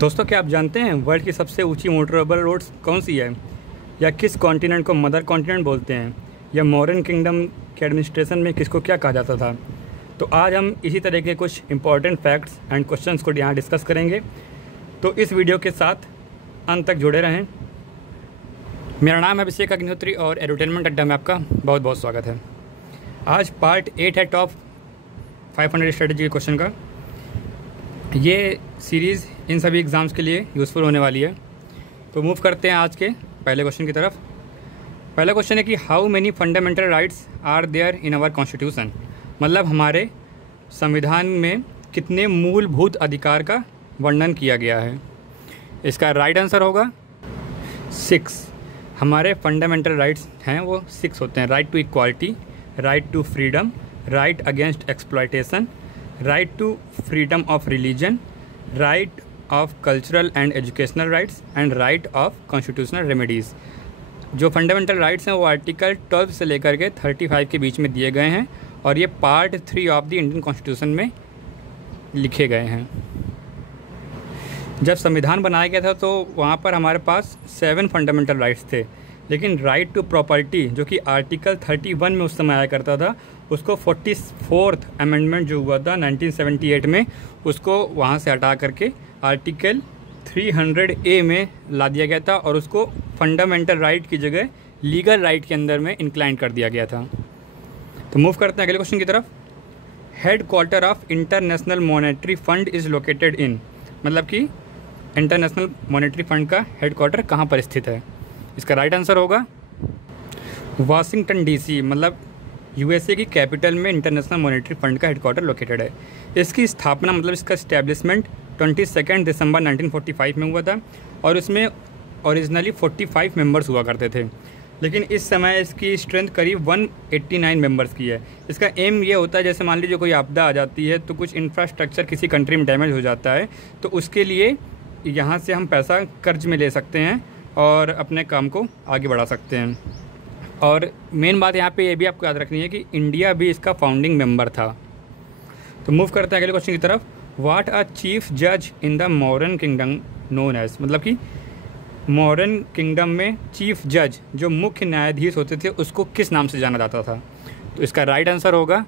दोस्तों, क्या आप जानते हैं वर्ल्ड की सबसे ऊंची मोटरेबल रोड्स कौन सी है, या किस कॉन्टिनेंट को मदर कॉन्टिनेंट बोलते हैं, या मॉडर्न किंगडम के एडमिनिस्ट्रेशन में किसको क्या कहा जाता था। तो आज हम इसी तरह के कुछ इंपॉर्टेंट फैक्ट्स एंड क्वेश्चंस को यहाँ डिस्कस करेंगे। तो इस वीडियो के साथ अंत तक जुड़े रहें। मेरा नाम है अभिषेक अग्निहोत्री और एडुटेनमेंट अड्डा में आपका बहुत बहुत स्वागत है। आज पार्ट 8 है टॉप 500 स्ट्रेटजी क्वेश्चन का। ये सीरीज़ इन सभी एग्ज़ाम्स के लिए यूज़फुल होने वाली है। तो मूव करते हैं आज के पहले क्वेश्चन की तरफ। पहला क्वेश्चन है कि how many fundamental rights are there in our constitution. मतलब हमारे संविधान में कितने मूलभूत अधिकार का वर्णन किया गया है। इसका राइट आंसर होगा 6। हमारे फंडामेंटल राइट्स हैं वो 6 होते हैं। Right to equality, right to freedom, right against exploitation, right to freedom of religion, right of cultural and educational rights and right of constitutional remedies. जो फंडामेंटल राइट्स हैं वो article 12 से लेकर के 35 के बीच में दिए गए हैं और ये part 3 of the Indian constitution में लिखे गए हैं। जब संविधान बनाया गया था तो वहाँ पर हमारे पास 7 फंडामेंटल राइट्स थे, लेकिन राइट टू प्रॉपर्टी जो कि आर्टिकल 31 में उस समय आया करता था, उसको 44th अमेंडमेंट जो हुआ था 1978 में, उसको वहाँ से हटा करके आर्टिकल 300A में ला दिया गया था और उसको फंडामेंटल राइट की जगह लीगल राइट के अंदर में इंक्लाइन कर दिया गया था। तो मूव करते हैं अगले क्वेश्चन की तरफ। Head quarter of international monetary fund is located in. मतलब कि इंटरनेशनल मॉनेटरी फंड का हेड क्वार्टर कहाँ पर स्थित है। इसका राइट आंसर होगा वाशिंगटन DC। मतलब USA की कैपिटल में इंटरनेशनल मॉनेटरी फंड का हेडक्वार्टर लोकेटेड है। इसकी स्थापना मतलब इसका इस्टेब्लिशमेंट 22 दिसंबर 1945 में हुआ था और इसमें ओरिजिनली 45 मेंबर्स हुआ करते थे, लेकिन इस समय इसकी स्ट्रेंथ करीब 189 मेंबर्स की है। इसका एम ये होता है, जैसे मान लीजिए कोई आपदा आ जाती है तो कुछ इंफ्रास्ट्रक्चर किसी कंट्री में डैमेज हो जाता है, तो उसके लिए यहाँ से हम पैसा कर्ज में ले सकते हैं और अपने काम को आगे बढ़ा सकते हैं। और मेन बात यहाँ पे ये भी आपको याद रखनी है कि इंडिया भी इसका फाउंडिंग मेंबर था। तो मूव करते हैं अगले क्वेश्चन की तरफ। व्हाट अ चीफ जज in the modern kingdom known as. मतलब कि मॉडर्न किंगडम में चीफ जज जो मुख्य न्यायाधीश होते थे उसको किस नाम से जाना जाता था। तो इसका राइट आंसर होगा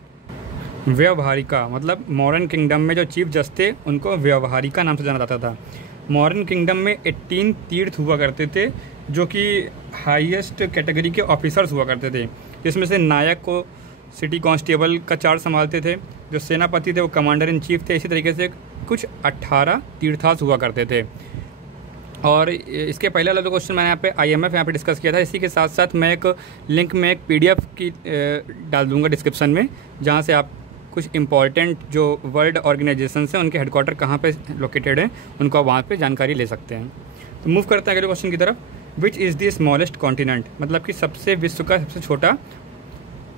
व्यवहारिका। मतलब मॉडर्न किंगडम में जो चीफ जज थे उनको व्यवहारिका नाम से जाना जाता था। मॉडर्न किंगडम में 18 तीर्थ हुआ करते थे जो कि हाईएस्ट कैटेगरी के ऑफिसर्स हुआ करते थे, जिसमें से नायक को सिटी कांस्टेबल का चार्ज संभालते थे, जो सेनापति थे वो कमांडर इन चीफ थे। इसी तरीके से कुछ 18 तीर्थास हुआ करते थे। और इसके पहले वाला जो क्वेश्चन मैंने यहाँ पे IMF यहाँ पे डिस्कस किया था। इसी के साथ साथ मैं एक लिंक में एक PDF की डाल दूँगा डिस्क्रिप्शन में, जहाँ से आप कुछ इंपॉर्टेंट जो वर्ल्ड ऑर्गेनाइजेशन हैं उनके हेडक्वार्टर कहाँ पे लोकेटेड हैं उनको आप वहाँ पे जानकारी ले सकते हैं। तो मूव करते हैं अगले क्वेश्चन की तरफ। Which is the smallest continent. मतलब कि विश्व का सबसे छोटा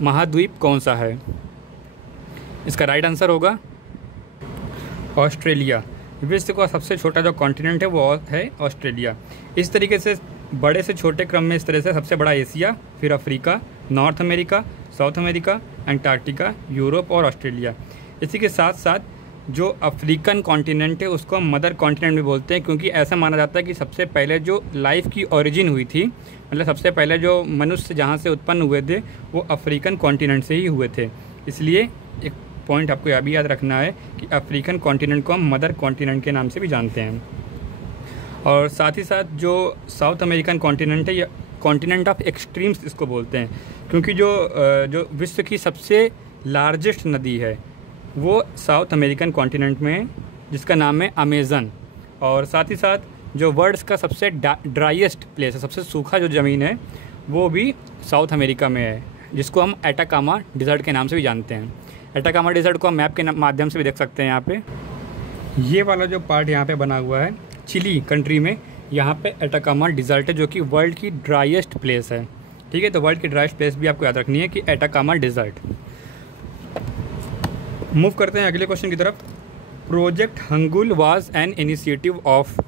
महाद्वीप कौन सा है। इसका राइट आंसर होगा ऑस्ट्रेलिया। विश्व का सबसे छोटा जो कॉन्टिनेंट है वो है ऑस्ट्रेलिया। इस तरीके से बड़े से छोटे क्रम में इस तरह से सबसे बड़ा एशिया, फिर Africa, north America, south America, Antarctica, Europe और ऑस्ट्रेलिया। इसी के साथ साथ जो अफ्रीकन कॉन्टिनेंट है उसको हम मदर कॉन्टिनेंट भी बोलते हैं, क्योंकि ऐसा माना जाता है कि सबसे पहले जो लाइफ की ओरिजिन हुई थी, मतलब सबसे पहले जो मनुष्य जहाँ से उत्पन्न हुए थे वो अफ्रीकन कॉन्टिनेंट से ही हुए थे। इसलिए एक पॉइंट आपको यह भी याद रखना है कि अफ्रीकन कॉन्टिनेंट को हम मदर कॉन्टिनेंट के नाम से भी जानते हैं। और साथ ही साथ जो साउथ अमेरिकन कॉन्टिनेंट है, या कॉन्टिनेंट ऑफ एक्सट्रीम्स इसको बोलते हैं, क्योंकि जो विश्व की सबसे लार्जेस्ट नदी है वो साउथ अमेरिकन कॉन्टिनेंट में है, जिसका नाम है अमेज़न। और साथ ही साथ जो वर्ल्ड का सबसे ड्राइएस्ट प्लेस है, सबसे सूखा जो ज़मीन है, वो भी साउथ अमेरिका में है, जिसको हम एटाकामा डिज़र्ट के नाम से भी जानते हैं। एटाकामा डिज़र्ट को हम मैप के माध्यम से भी देख सकते हैं। यहाँ पे ये वाला जो पार्ट यहाँ पे बना हुआ है चिली कंट्री में, यहाँ पे एटाकामा डिज़र्ट है जो कि वर्ल्ड की ड्राइएस्ट प्लेस है। ठीक है, तो वर्ल्ड की ड्राइएस्ट प्लेस भी आपको याद रखनी है कि एटाकामा डिज़र्ट। मूव करते हैं अगले क्वेश्चन की तरफ। Project hangul was an initiative of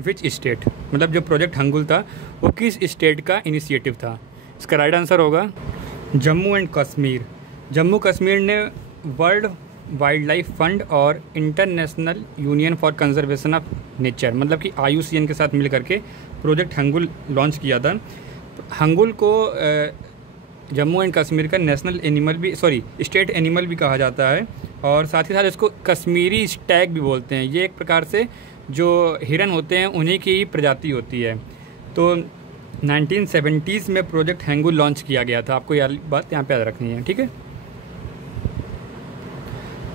which state. मतलब जो प्रोजेक्ट हंगुल था वो किस स्टेट का इनिशिएटिव था। इसका राइट आंसर होगा जम्मू एंड कश्मीर। जम्मू कश्मीर ने वर्ल्ड वाइल्ड लाइफ फंड और international union for conservation of nature, मतलब कि IUCN के साथ मिल करके प्रोजेक्ट हंगुल लॉन्च किया था। हंगुल को जम्मू एंड कश्मीर का नेशनल एनिमल भी, स्टेट एनिमल भी कहा जाता है, और साथ ही साथ इसको कश्मीरी स्टैग भी बोलते हैं। ये एक प्रकार से जो हिरन होते हैं उन्हीं की प्रजाति होती है। तो 1970s में प्रोजेक्ट हंगुल लॉन्च किया गया था। आपको यह बात यहाँ पे याद रखनी है, ठीक है।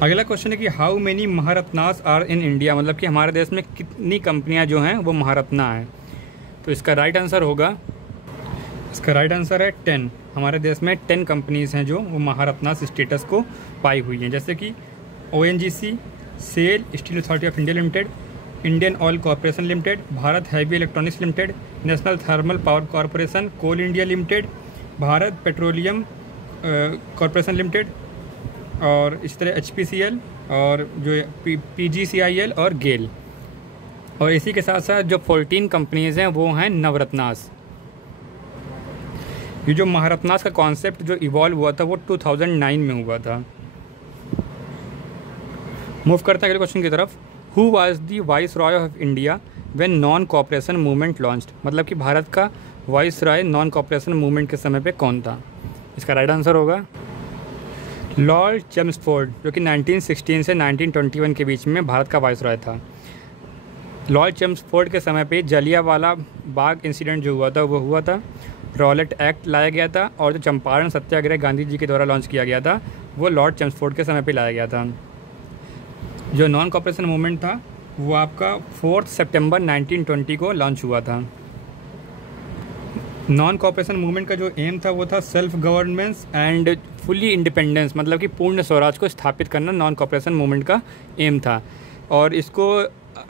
अगला क्वेश्चन है कि how many Maharatnas are in India, मतलब कि हमारे देश में कितनी कंपनियां जो हैं वो महारत्ना हैं। तो इसका राइट आंसर है 10। हमारे देश में 10 कंपनीज़ हैं जो वो महारत्नास स्टेटस को पाई हुई हैं, जैसे कि ONGC, SAIL steel authority of India limited, Indian oil corporation limited, Bharat heavy electronics limited, national thermal power corporation, coal India limited, Bharat petroleum corporation limited, और इस तरह HPCL और जो PGCIL और गेल। और इसी के साथ साथ जो 14 कंपनीज़ हैं वो हैं नवरत्नास। ये जो महारत्नास का कॉन्सेप्ट जो इवॉल्व हुआ था वो 2009 में हुआ था। मूव करते हैं अगले क्वेश्चन की तरफ। Who was the vice Roy of India when non cooperation movement launched, मतलब कि भारत का vice Roy non cooperation movement के समय पे कौन था। इसका राइट आंसर होगा लॉर्ड चेम्सफोर्ड, जो कि 1916 से 1921 के बीच में भारत का वाइस रॉय था। लॉर्ड चेम्सफोर्ड के समय पे जलियांवाला बाग इंसिडेंट जो हुआ था वो हुआ था, रॉलेट एक्ट लाया गया था, और जो चंपारण सत्याग्रह गांधी जी के द्वारा लॉन्च किया गया था वो लॉर्ड चेम्सफोर्ड के समय पे लाया गया था। जो नॉन कॉपरेशन मूवमेंट था वो आपका 4 सितंबर 1920 को लॉन्च हुआ था। नॉन कॉपरेशन मूवमेंट का जो एम था वो था self governance and fully independence, मतलब कि पूर्ण स्वराज को स्थापित करना नॉन कॉपरेशन मूवमेंट का एम था। और इसको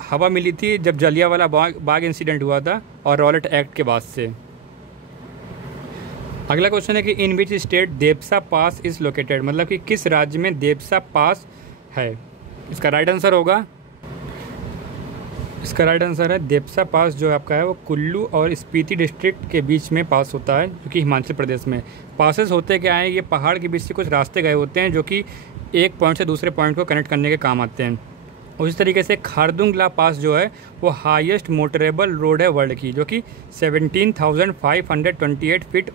हवा मिली थी जब जलियांवाला बाग इंसिडेंट हुआ था और रॉलेट एक्ट के बाद से। अगला क्वेश्चन है कि in which state Debsa pass is located, मतलब कि किस राज्य में देपसा पास है। इसका राइट आंसर है देपसा पास जो आपका है वो कुल्लू और स्पीति डिस्ट्रिक्ट के बीच में पास होता है, जो कि हिमाचल प्रदेश में। पासेस होते क्या हैं, ये पहाड़ के बीच से कुछ रास्ते गए होते हैं जो कि एक पॉइंट से दूसरे पॉइंट को कनेक्ट करने के काम आते हैं। उसी तरीके से खारदुंगला पास जो है वो हाईएस्ट मोटरेबल रोड है वर्ल्ड की, जो कि 17,528 फीट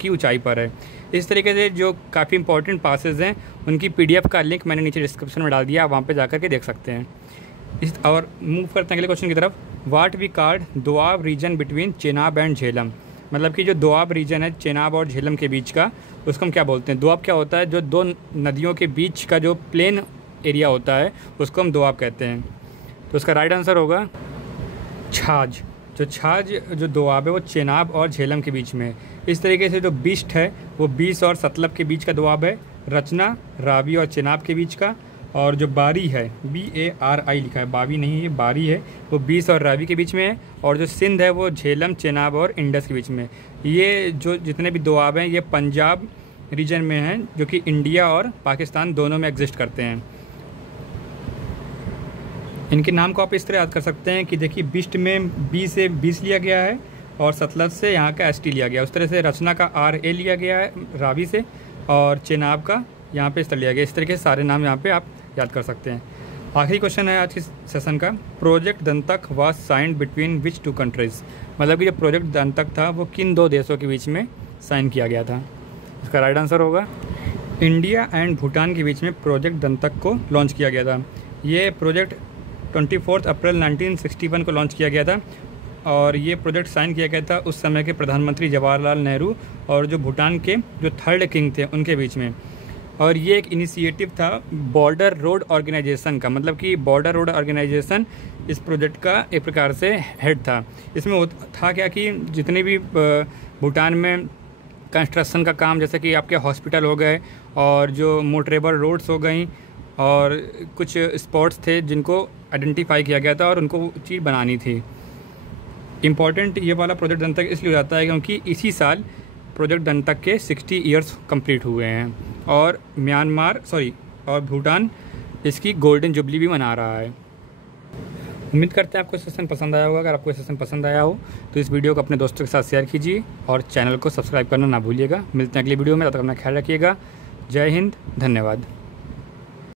की ऊंचाई पर है। इस तरीके से जो काफ़ी इंपॉर्टेंट पासेस हैं उनकी PDF का लिंक मैंने नीचे डिस्क्रिप्शन में डाल दिया, आप वहाँ पे जाकर के देख सकते हैं। और मूव करते हैं अगले क्वेश्चन की तरफ। What we called Doab region between Chenab and Jhelum, मतलब कि जो दोआब रीजन है चेनाब और झेलम के बीच का, उसको हम क्या बोलते हैं। दोआब क्या होता है, जो दो नदियों के बीच का जो प्लेन एरिया होता है उसको हम दोआब कहते हैं। तो उसका राइट आंसर होगा छाछ। जो दोआब है वो चेनाब और झेलम के बीच में है। इस तरीके से जो बिस्ट है वो 20 और सतलज के बीच का दोआब है। रचना रावी और चेनाब के बीच का, और जो बारी है BARI लिखा है, बावी नहीं है बारी है, वो 20 और रावी के बीच में है। और जो सिंध है वो झेलम चेनाब और इंडस के बीच में। ये जो जितने भी दोआब हैं ये पंजाब रीजन में हैं, जो कि इंडिया और पाकिस्तान दोनों में एग्जिस्ट करते हैं। इनके नाम को आप इस तरह याद कर सकते हैं कि देखिए बिस्ट में B से 20 लिया गया है और सतलज से यहाँ का ST लिया गया। उस तरह से रचना का RA लिया गया है रावी से, और चेनाब का यहाँ पे इस तरह लिया गया। इस तरीके से सारे नाम यहाँ पे आप याद कर सकते हैं। आखिरी क्वेश्चन है आज के सेशन का। Project Dantak was signed between which 2 countries, मतलब कि जो प्रोजेक्ट दंतक था वो किन 2 देशों के बीच में साइन किया गया था। इसका राइट आंसर होगा इंडिया एंड भूटान के बीच में प्रोजेक्ट दंतक को लॉन्च किया गया था। ये प्रोजेक्ट 24 अप्रैल 1961 को लॉन्च किया गया था, और ये प्रोजेक्ट साइन किया गया था उस समय के प्रधानमंत्री जवाहरलाल नेहरू और जो भूटान के जो 3rd किंग थे उनके बीच में। और ये एक इनिशिएटिव था बॉर्डर रोड ऑर्गेनाइजेशन का, मतलब कि बॉर्डर रोड ऑर्गेनाइजेशन इस प्रोजेक्ट का एक प्रकार से हेड था। इसमें था क्या कि जितने भी भूटान में कंस्ट्रक्शन का काम, जैसे कि आपके हॉस्पिटल हो गए और जो मोटरेबल रोड्स हो गई और कुछ स्पॉट्स थे जिनको आइडेंटिफाई किया गया था और उनको चीज़ बनानी थी। इम्पॉर्टेंट ये वाला प्रोजेक्ट दंतक इसलिए हो जाता है क्योंकि इसी साल प्रोजेक्ट दंतक के 60 ईयर्स कंप्लीट हुए हैं, और और भूटान इसकी गोल्डन जुबली भी मना रहा है। उम्मीद करते हैं आपको सेशन पसंद आया होगा। अगर आपको सेशन पसंद आया हो तो इस वीडियो को अपने दोस्तों के साथ शेयर कीजिए और चैनल को सब्सक्राइब करना ना भूलिएगा। मिलते हैं अगली वीडियो में, तब तक अपना ख्याल रखिएगा। जय हिंद, धन्यवाद।